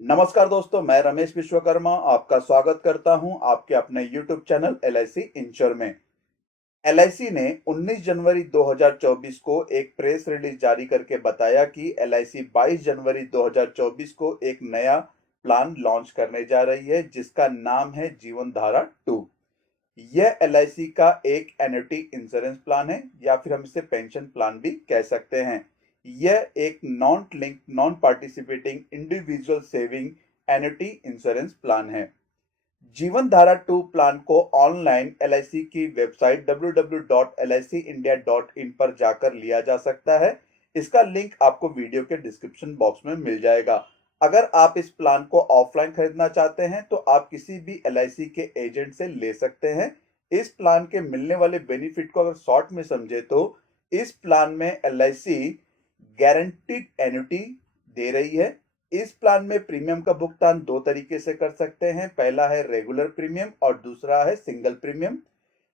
नमस्कार दोस्तों, मैं रमेश विश्वकर्मा आपका स्वागत करता हूं आपके अपने YouTube चैनल LIC इंश्योर में। LIC ने 19 जनवरी 2024 को एक प्रेस रिलीज जारी करके बताया कि LIC 22 जनवरी 2024 को एक नया प्लान लॉन्च करने जा रही है जिसका नाम है जीवन धारा 2। यह LIC का एक एन्युटी इंश्योरेंस प्लान है या फिर हम इसे पेंशन प्लान भी कह सकते हैं। यह एक non link non participating individual saving annuity insurance plan है। जीवन धारा 2 प्लान को ऑनलाइन LIC की वेबसाइट www.licindia.in पर जाकर लिया जा सकता है। इसका लिंक आपको वीडियो के डिस्क्रिप्शन बॉक्स में मिल जाएगा। अगर आप इस प्लान को ऑफलाइन खरीदना चाहते हैं तो आप किसी भी LIC के एजेंट से ले सकते हैं। इस प्लान के मिलने वाले बेनिफिट को अगर शॉर्ट में समझे तो इस प्लान में LIC गारंटीड एन्युटी दे रही है। इस प्लान में प्रीमियम का भुगतान दो तरीके से कर सकते हैं। पहला है रेगुलर प्रीमियम और दूसरा है सिंगल प्रीमियम।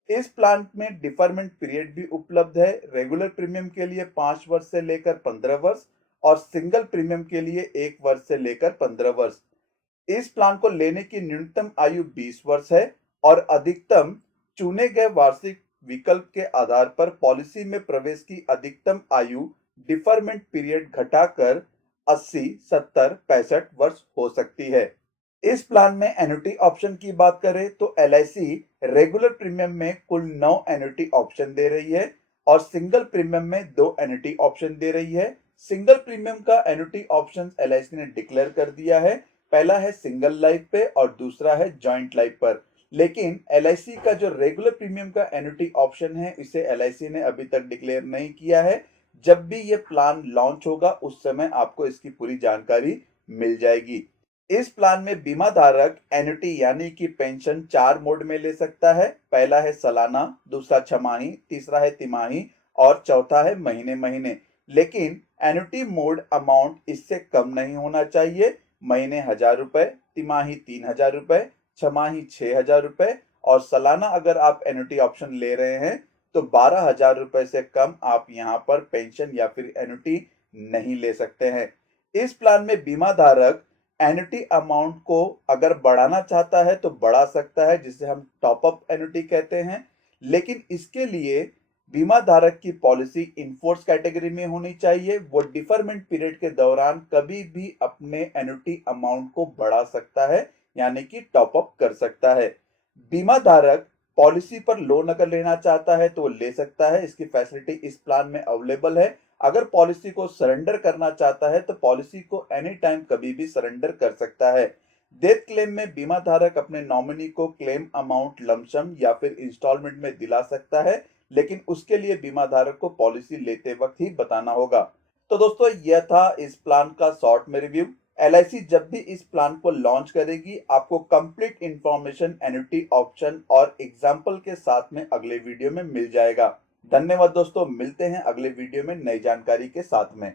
इस प्लान में डिफरमेंट पीरियड भी उपलब्ध है। रेगुलर प्रीमियम के लिए 5 वर्ष से लेकर 15 वर्ष और सिंगल प्रीमियम के लिए 1 वर्ष से लेकर 15 वर्ष। इस प्लान को लेने की न्यूनतम आयु 20 वर्ष है और अधिकतम चुने गए वार्षिक विकल्प के आधार पर पॉलिसी में प्रवेश की अधिकतम आयु डिफरमेंट पीरियड घटाकर 80, 70, 65 वर्ष हो सकती है। इस प्लान में एन्युटी ऑप्शन की बात करें तो LIC रेगुलर प्रीमियम में कुल 9 एन्युटी ऑप्शन दे रही है और सिंगल प्रीमियम में 2 एन्युटी ऑप्शन दे रही है। सिंगल प्रीमियम का एन्युटी ऑप्शन LIC ने डिक्लेयर कर दिया है। पहला है सिंगल लाइफ पे और दूसरा है जॉइंट लाइफ पर। लेकिन LIC का जो रेगुलर प्रीमियम का एन्युटी ऑप्शन है इसे LIC ने अभी तक डिक्लेयर नहीं किया है। जब भी ये प्लान लॉन्च होगा उस समय आपको इसकी पूरी जानकारी मिल जाएगी। इस प्लान में बीमा धारक एन्युटी यानी कि पेंशन 4 मोड में ले सकता है। पहला है सालाना, दूसरा छमाही, तीसरा है तिमाही और चौथा है महीने महीने। लेकिन एन्युटी मोड अमाउंट इससे कम नहीं होना चाहिए। महीने 1000 रुपए, तिमाही 3000 रुपए, छमाही 6000 रुपए और सालाना अगर आप एन्युटी ऑप्शन ले रहे हैं तो 12,000 रुपए से कम आप यहाँ पर पेंशन या फिर एन्युटी नहीं ले सकते हैं। इस प्लान में बीमा धारक एन्युटी अमाउंट को अगर बढ़ाना चाहता है तो बढ़ा सकता है जिसे हम टॉप अप एन्युटी कहते हैं। लेकिन इसके लिए बीमा धारक की पॉलिसी इनफोर्स कैटेगरी में होनी चाहिए। वो डिफरमेंट पीरियड के दौरान कभी भी अपने एन्युटी अमाउंट को बढ़ा सकता है यानी कि टॉप अप कर सकता है। बीमा धारक पॉलिसी पर लोन अगर लेना चाहता है तो वो ले सकता है। इसकी फैसिलिटी इस प्लान में अवेलेबल है। अगर पॉलिसी को सरेंडर करना चाहता है तो पॉलिसी को एनी टाइम कभी भी सरेंडर कर सकता है। डेथ क्लेम में बीमा धारक अपने नॉमिनी को क्लेम अमाउंट लमसम या फिर इंस्टॉलमेंट में दिला सकता है, लेकिन उसके लिए बीमा धारक को पॉलिसी लेते वक्त ही बताना होगा। तो दोस्तों, यह था इस प्लान का शॉर्ट में रिव्यू। LIC जब भी इस प्लान को लॉन्च करेगी आपको कंप्लीट इंफॉर्मेशन एन्युटी ऑप्शन और एग्जाम्पल के साथ में अगले वीडियो में मिल जाएगा। धन्यवाद दोस्तों, मिलते हैं अगले वीडियो में नई जानकारी के साथ में।